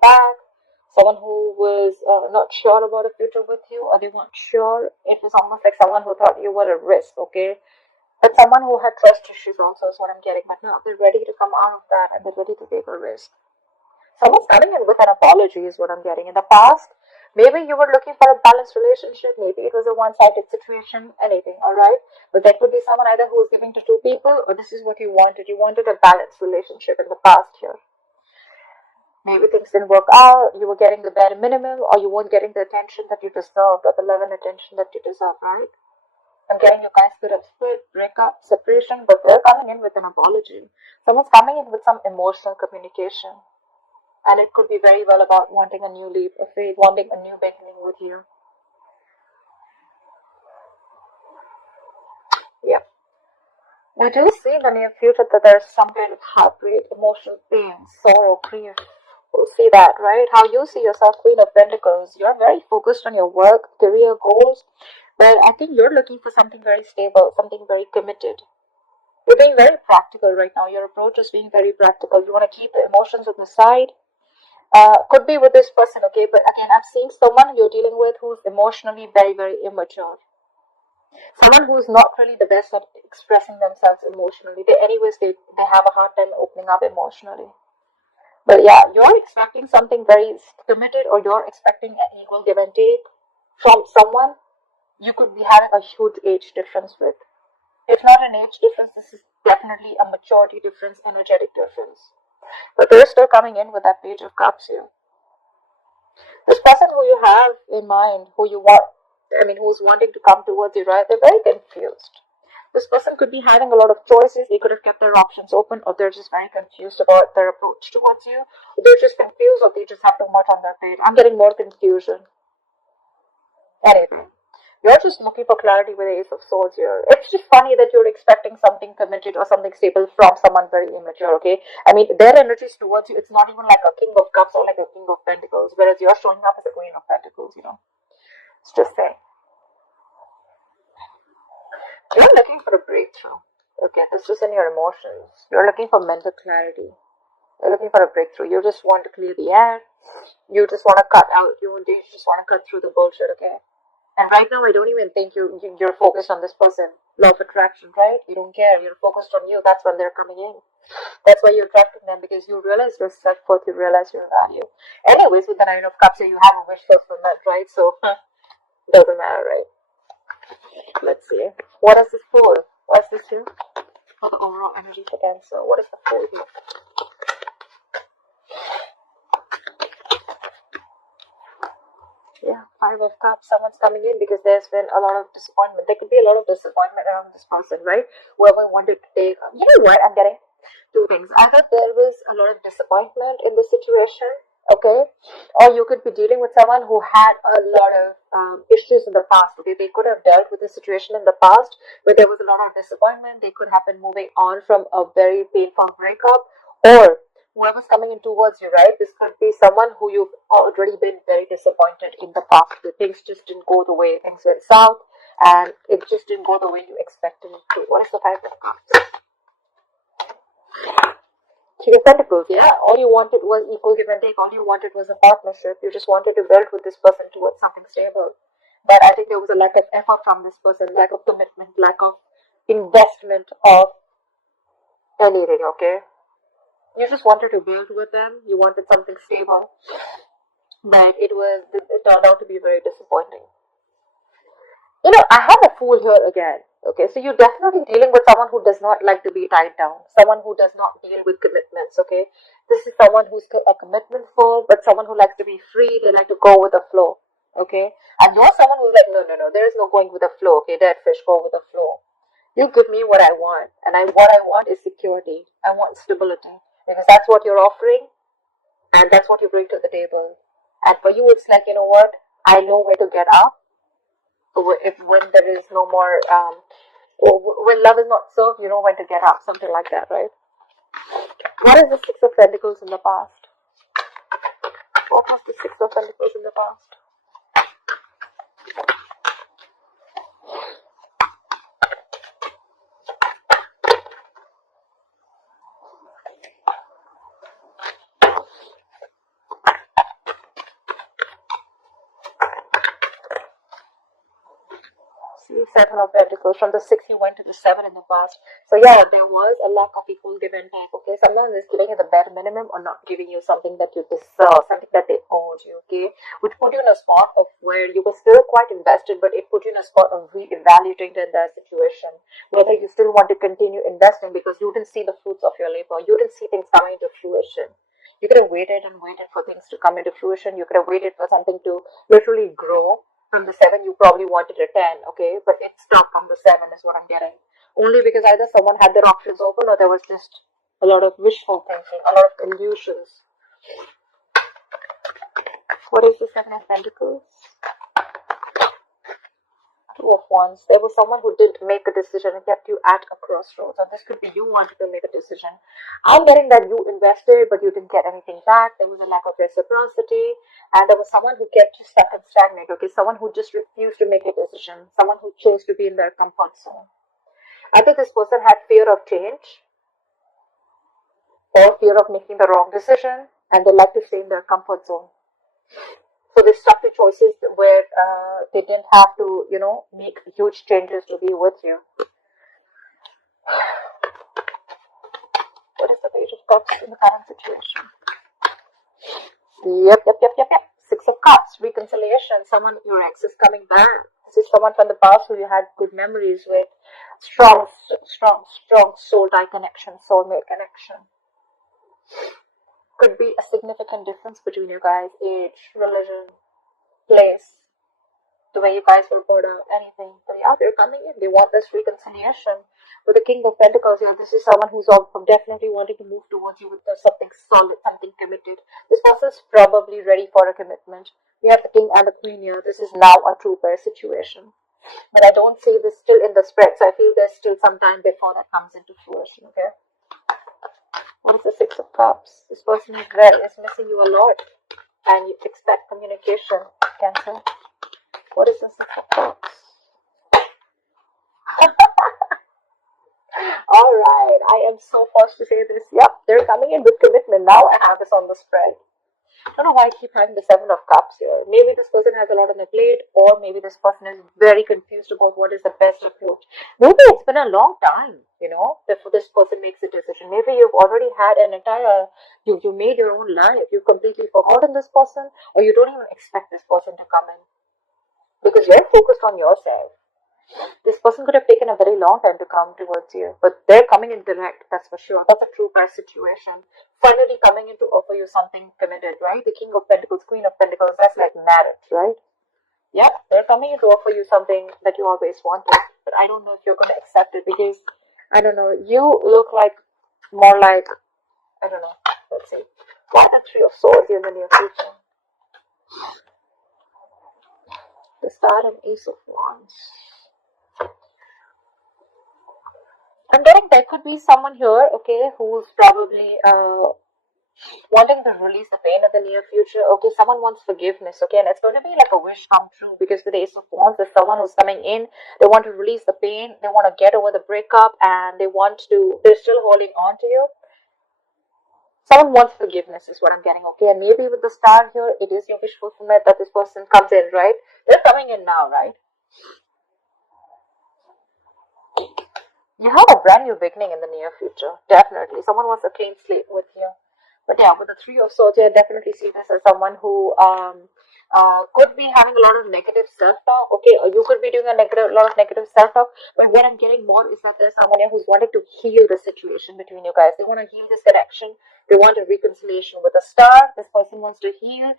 back, someone who was not sure about a future with you, or they weren't sure. It was almost like someone who thought you were a risk, okay? But someone who had trust issues also is what I'm getting. But now they're ready to come out of that and they're ready to take a risk. Someone's coming in with an apology is what I'm getting. In the past, maybe you were looking for a balanced relationship. Maybe it was a one-sided situation, anything, all right? But that could be someone either who was giving to two people, or this is what you wanted. You wanted a balanced relationship in the past here. Maybe things didn't work out. You were getting the bare minimum, or you weren't getting the attention that you deserved, or the love and attention that you deserve, right? I'm getting you guys could have split, breakup, separation, but they're coming in with an apology. Someone's coming in with some emotional communication. And it could be very well about wanting a new leap of faith, wanting a new beginning with you. Yep. We do see in the near future that there's some kind of heartbreak, emotional pain, sorrow, grief. We'll see that, right? How you see yourself, Queen of Pentacles. You're very focused on your work, career goals, but I think you're looking for something very stable, something very committed. You're being very practical right now. Your approach is being very practical. You want to keep the emotions on the side. Could be with this person, okay? But again, I'm seeing someone you're dealing with who's emotionally very, very immature. Someone who's not really the best at expressing themselves emotionally. They have a hard time opening up emotionally. But yeah, you're expecting something very committed, or you're expecting an equal give and take from someone you could be having a huge age difference with. If not an age difference, this is definitely a maturity difference, energetic difference. But they're still coming in with that Page of Cups here. This person who you have in mind, who's wanting to come towards you, right? They're very confused. This person could be having a lot of choices. They could have kept their options open, or they're just very confused about their approach towards you. Or they're just confused, or they just have too much on their plate. I'm getting more confusion. Anyway. You're just looking for clarity with the Ace of Swords here. It's just funny that you're expecting something committed or something stable from someone very immature, okay? I mean, their energies towards you, it's not even like a King of Cups or like a King of Pentacles, whereas you're showing up as a Queen of Pentacles, you know? It's just saying. You're looking for a breakthrough, okay? This is in your emotions. You're looking for mental clarity. You're looking for a breakthrough. You just want to clear the air. You just want to cut out. You just want to cut through the bullshit, okay? And right now, I don't even think you're focused on this person. Law of attraction, right? You don't care. You're focused on you. That's when they're coming in. That's why you're attracting them, because you realize your self-worth, you realize your value. Anyways, with the Nine of Cups, you have a wish fulfillment, right? So, doesn't matter, right? Let's see. What is this for? What is this here? For the overall energy for Cancer. What is the Fool here? Yeah, Five of Cups. Someone's coming in because there's been a lot of disappointment. There could be a lot of disappointment around this person, right? Whoever wanted to take. You know what? I'm getting two things. Either there was a lot of disappointment in the situation, okay, or you could be dealing with someone who had a lot of issues in the past. Okay, they could have dealt with the situation in the past where there was a lot of disappointment. They could have been moving on from a very painful breakup, or whoever's coming in towards you, right? This could be someone who you've already been very disappointed in the past. The things just didn't go the way things went south, and it just didn't go the way you expected it to. What is the Five of Cups? Three of Pentacles, yeah. All you wanted was equal give and take. All you wanted was a partnership. You just wanted to build with this person towards something stable. But I think there was a lack of effort from this person, lack of commitment, lack of investment of anything, okay? You just wanted to build with them. You wanted something stable. But it turned out to be very disappointing. You know, I have a Fool here again. Okay, so you're definitely dealing with someone who does not like to be tied down. Someone who does not deal with commitments, okay? This is someone who's a commitment full, but someone who likes to be free. They like to go with the flow, okay? And you're someone who's like, no, there is no going with the flow, okay? Dead fish, go with the flow. You give me what I want, and what I want is security. I want stability, because that's what you're offering, and that's what you bring to the table. And for you, it's like, you know what? I know where to get up. When there is no more, when love is not served, you know when to get up. Something like that, right? What is the Six of Pentacles in the past? What was the Six of Pentacles in the past? see Seven of Pentacles. From the 6 you went to the 7 in the past. So yeah, there was a lack of equal give and take. Okay, someone is giving you the bare minimum or not giving you something that you deserve, something that they owed you. Okay, which put you in a spot of where you were still quite invested, but it put you in a spot of re-evaluating the entire situation, whether you still want to continue investing because you didn't see the fruits of your labor, you didn't see things coming to fruition. You could have waited and waited for things to come into fruition. You could have waited for something to literally grow. From the 7, you probably wanted a 10, okay? But it stopped from the 7 is what I'm getting. Only because either someone had their options open or there was just a lot of wishful thinking, a lot of illusions. What is the 7 of Pentacles? 2 of Wands. There was someone who didn't make a decision and kept you at a crossroads. And this could be you wanted to make a decision. I'm getting that you invested, but you didn't get anything back. There was a lack of reciprocity. And there was someone who kept you stuck and stagnant. Okay, someone who just refused to make a decision. Someone who chose to be in their comfort zone. I think this person had fear of change or fear of making the wrong decision. And they like to stay in their comfort zone. So they stuck to choices where they didn't have to, make huge changes to be with you. What is the Page of Cups in the current situation? Yep. 6 of Cups, reconciliation. Someone, your ex is coming back. This is someone from the past who you had good memories with. Strong soul tie connection, soulmate connection. Could be a significant difference between you guys, age, religion, place, the way you guys were brought up, anything. But yeah, they're coming in. They want this reconciliation. With the King of Pentacles here, this is someone who's definitely wanting to move towards you with something solid, something committed. This person is probably ready for a commitment. We have the King and the Queen here. This is now a true pair situation. But I don't see this still in the spread, so I feel there's still some time before that comes into fruition, okay? What is the 6 of Cups? This person is missing you a lot. And you expect communication, Cancer. What is the 6 of Cups? Alright, I am so forced to say this. Yep, they're coming in with commitment. Now I have this on the spread. I don't know why I keep having the 7 of Cups here. Maybe this person has a lot on their plate, or maybe this person is very confused about what is the best approach. Maybe it's been a long time, before this person makes a decision. Maybe you've already had an entire, you made your own life. You've completely forgotten this person, or you don't even expect this person to come in. Because you're focused on yourself. This person could have taken a very long time to come towards you, but they're coming in direct, that's for sure. That's a true pair situation. Finally coming in to offer you something committed, right? The King of Pentacles, Queen of Pentacles, that's like marriage, right? Yeah, they're coming in to offer you something that you always wanted, but I don't know if you're going to accept it because, I don't know, you look like, more like, I don't know, let's see. Why the 3 of Swords in the near future? The Star and Ace of Wands. I'm getting there could be someone here, okay, who's probably wanting to release the pain in the near future. Okay, someone wants forgiveness, okay, and it's going to be like a wish come true because with the Ace of Wands, there's someone who's coming in. They want to release the pain, they want to get over the breakup, and they're still holding on to you. Someone wants forgiveness is what I'm getting, okay, and maybe with the Star here, it is your wish fulfillment that this person comes in, right? They're coming in now, right? You have a brand new beginning in the near future, definitely. Someone wants a clean slate with you. But yeah, with the 3 of Swords, I definitely see this as someone who could be having a lot of negative self-talk, okay, or you could be doing a lot of negative self-talk. But what I'm getting more is that there's someone here who's wanting to heal the situation between you guys. They want to heal this connection. They want a reconciliation with a Star. This person wants to heal.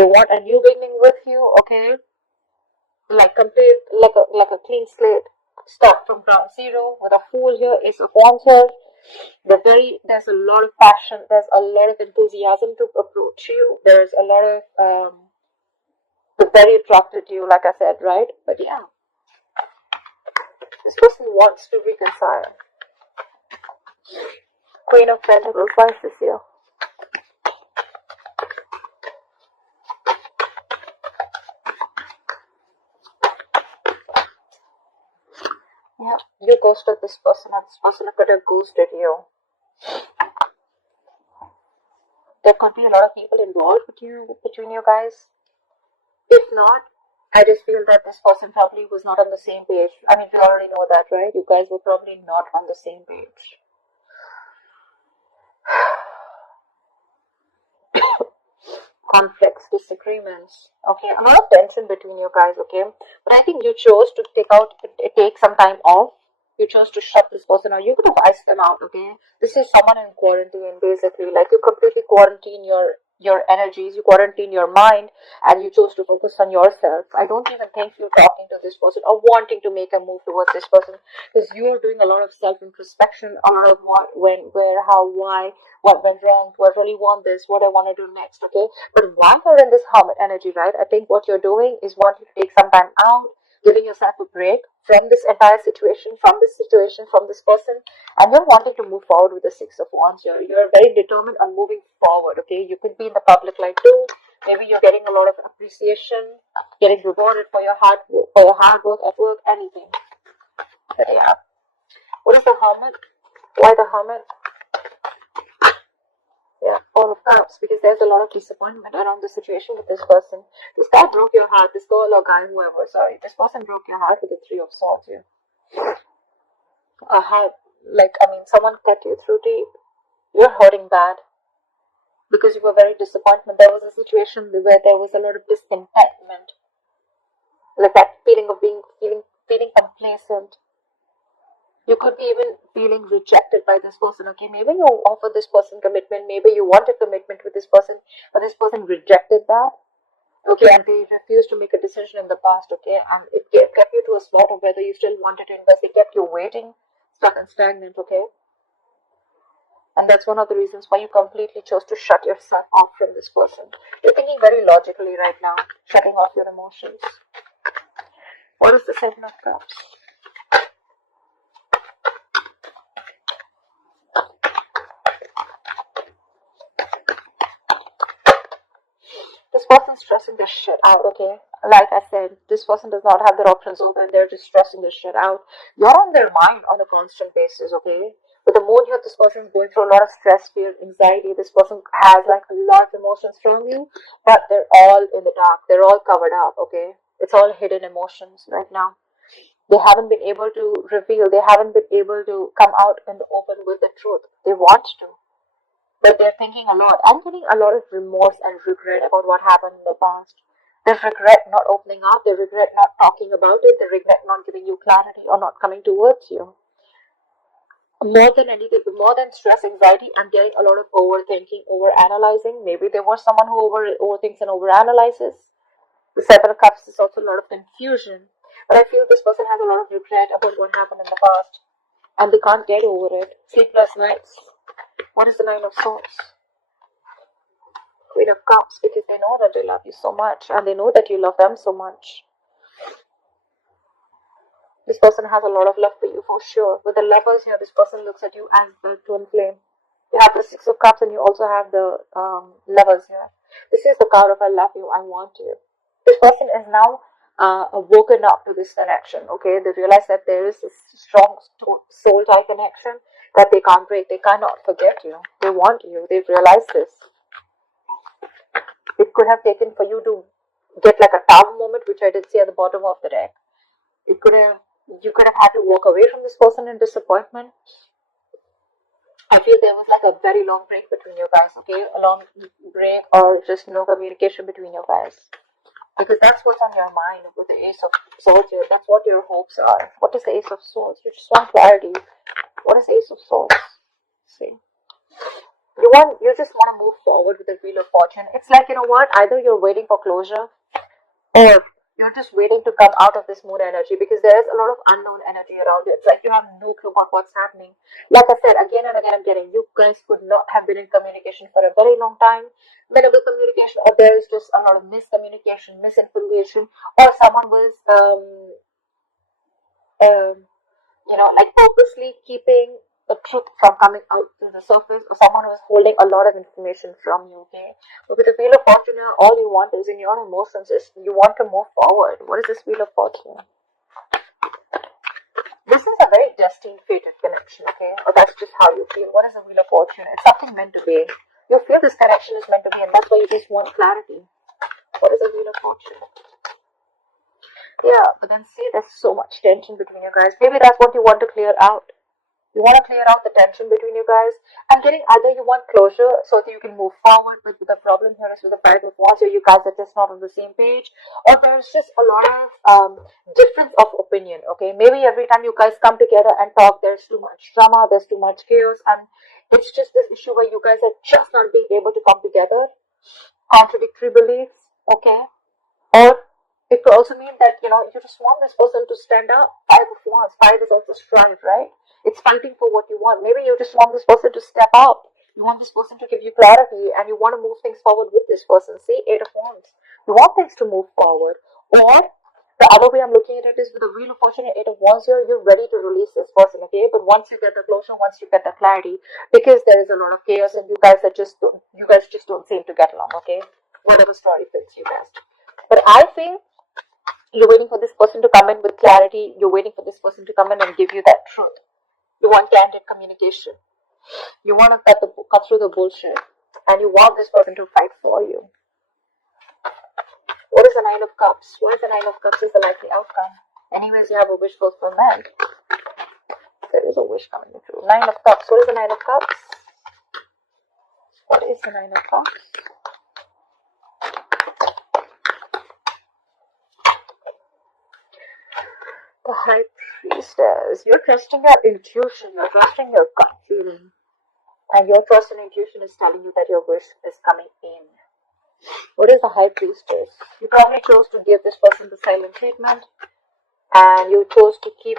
They want a new beginning with you, okay, like complete, like a clean slate. Start from ground zero with a Fool here, Ace of Wands here. There's a lot of passion, there's a lot of enthusiasm to approach you. There's a lot of they're very attracted to you, like I said, right? But yeah, this person wants to reconcile. Queen of Pentacles, why is this here? Yeah, you ghosted this person, and this person could have ghosted you. There could be a lot of people involved between you guys. If not, I just feel that this person probably was not on the same page. I mean, we already know that, right? You guys were probably not on the same page. Conflicts, disagreements. Okay, a lot of tension between you guys. Okay, but I think you chose to take some time off. You chose to shut this person out. You could have iced them out. Okay, this is someone in quarantine, basically. Like, you completely quarantine your energies, you quarantine your mind, and you chose to focus on yourself. I don't even think you're talking to this person or wanting to make a move towards this person, because you are doing a lot of self introspection, a lot of what, when, where, how, why, what went wrong, do I really want this, what I want to do next. Okay, but while you're in this hermit energy, right, I think what you're doing is wanting to take some time out, giving yourself a break from this entire situation, from this person, and you're wanting to move forward with the Six of Wands. You're very determined on moving forward. Okay, you could be in the public light too. Maybe you're getting a lot of appreciation, getting rewarded for your hard work at work, anything. But yeah, what is the Hermit? Why the Hermit? Yeah, Four of Cups, because there's a lot of disappointment around the situation with this person. This guy broke your heart. This girl or guy, whoever. Sorry, this person broke your heart with the Three of Swords here. Someone cut you through deep. You're hurting bad because you were very disappointed. There was a situation where there was a lot of discontentment, like that feeling of feeling complacent. You could be even feeling rejected by this person. Okay, maybe you offered this person commitment, maybe you wanted commitment with this person, but this person rejected that. Okay, and they refused to make a decision in the past. Okay, and it kept you to a spot of whether you still wanted to invest. It kept you waiting, stuck and stagnant. Okay, and that's one of the reasons why you completely chose to shut yourself off from this person. You're thinking very logically right now, shutting off your emotions. What is the Seven of Cups? This person's stressing this shit out, okay? Like I said, this person does not have their options open. They're just stressing this shit out. You're on their mind on a constant basis, okay? With the moon here, this person is going through a lot of stress, fear, anxiety. This person has like a lot of emotions from you, but they're all in the dark. They're all covered up, okay? It's all hidden emotions right now. They haven't been able to reveal. They haven't been able to come out in the open with the truth. They want to, but they're thinking a lot. I'm getting a lot of remorse and regret about what happened in the past. They regret not opening up, they regret not talking about it, they regret not giving you clarity or not coming towards you. More than anything, more than stress, anxiety, I'm getting a lot of overthinking, overanalyzing. Maybe there was someone who overthinks and overanalyzes. The Seven of Cups is also a lot of confusion. But I feel this person has a lot of regret about what happened in the past, and they can't get over it. Sleepless nights. What is the Nine of Swords? Queen of Cups, because they know that they love you so much, and they know that you love them so much. This person has a lot of love for you for sure. With the Lovers here, this person looks at you as the twin flame. You have the Six of Cups and you also have the Lovers here. This is the card of I love you, I want you. This person is now woken up to this connection, okay? They realize that there is a strong soul tie connection that they can't break. They cannot forget you. They want you. They've realized this. It could have taken for you to get like a tower moment, which I did see at the bottom of the deck. You could have had to walk away from this person in disappointment. I feel there was like a very long break between you guys, okay? A long break or just no communication between you guys. Because that's what's on your mind with the Ace of Swords here. That's what your hopes are. What is the Ace of Swords? You just want clarity. What is the Ace of Swords? See. You just want to move forward with the Wheel of Fortune. It's like, you know what? Either you're waiting for closure or you're just waiting to come out of this moon energy, because there is a lot of unknown energy around it. It's like you have no clue about what's happening. Like I said, again and again, I'm getting you guys could not have been in communication for a very long time. Minimal communication, or there is just a lot of miscommunication, misinformation, or someone was, like purposely keeping the truth from coming out to the surface, or someone who is holding a lot of information from you, okay? But with the Wheel of Fortune, all you want is in your emotions is you want to move forward. What is this Wheel of Fortune? This is a very destined, fated connection, okay? Or that's just how you feel. What is the Wheel of Fortune? It's something meant to be. You feel this connection is meant to be, and that's why you just want clarity. What is the Wheel of Fortune? Yeah, but then see, there's so much tension between you guys. Maybe that's what you want to clear out. You want to clear out the tension between you guys. I'm getting either you want closure so that you can move forward, but the problem here is with the Five of Wands, or you guys are just not on the same page, or there's just a lot of difference of opinion. Okay, maybe every time you guys come together and talk, there's too much drama, there's too much chaos, and it's just this issue where you guys are just not being able to come together. Contradictory beliefs. Okay, or it could also mean that, you just want this person to stand up. Five of Wands. Five is also strive, right? It's fighting for what you want. Maybe you just want this person to step up. You want this person to give you clarity, and you want to move things forward with this person. See, Eight of Wands. You want things to move forward. Or the other way I'm looking at it is with the Wheel of Fortune and Eight of Wands here, you're ready to release this person, okay? But once you get the closure, once you get the clarity, because there is a lot of chaos and you guys just don't seem to get along, okay? Whatever story fits you best. But I feel you're waiting for this person to come in with clarity. You're waiting for this person to come in and give you that truth. You want candid communication. You want to cut through the bullshit. And you want this person to fight for you. What is the Nine of Cups? What is the Nine of Cups is the likely outcome? Anyways, you have a wish fulfillment. There is a wish coming through. Nine of Cups. What is the Nine of Cups? What is the Nine of Cups? The High Priestess. You're trusting your intuition. You're trusting your gut feeling. And your trust and intuition is telling you that your wish is coming in. What is the High Priestess? You probably chose to give this person the silent treatment, and you chose to keep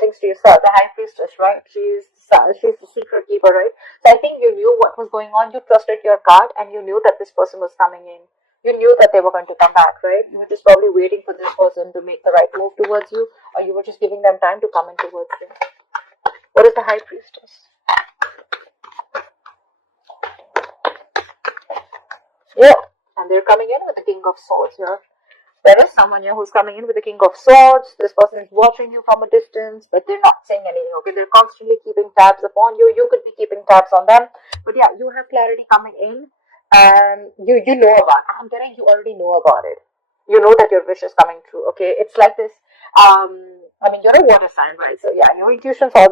things to yourself. The High Priestess, right? She's the secret keeper, right? So I think you knew what was going on. You trusted your gut, and you knew that this person was coming in. You knew that they were going to come back, right? You were just probably waiting for this person to make the right move towards you, or you were just giving them time to come in towards you. What is the High Priestess? Yeah, and they're coming in with the King of Swords here. There is someone here who's coming in with the King of Swords. This person is watching you from a distance, but they're not saying anything, okay? They're constantly keeping tabs upon you. You could be keeping tabs on them. But yeah, you have clarity coming in, and you know about it. I'm getting you already know about it. You know that your wish is coming true, okay? It's like this, you're a water sign, right? So yeah, your intuition's all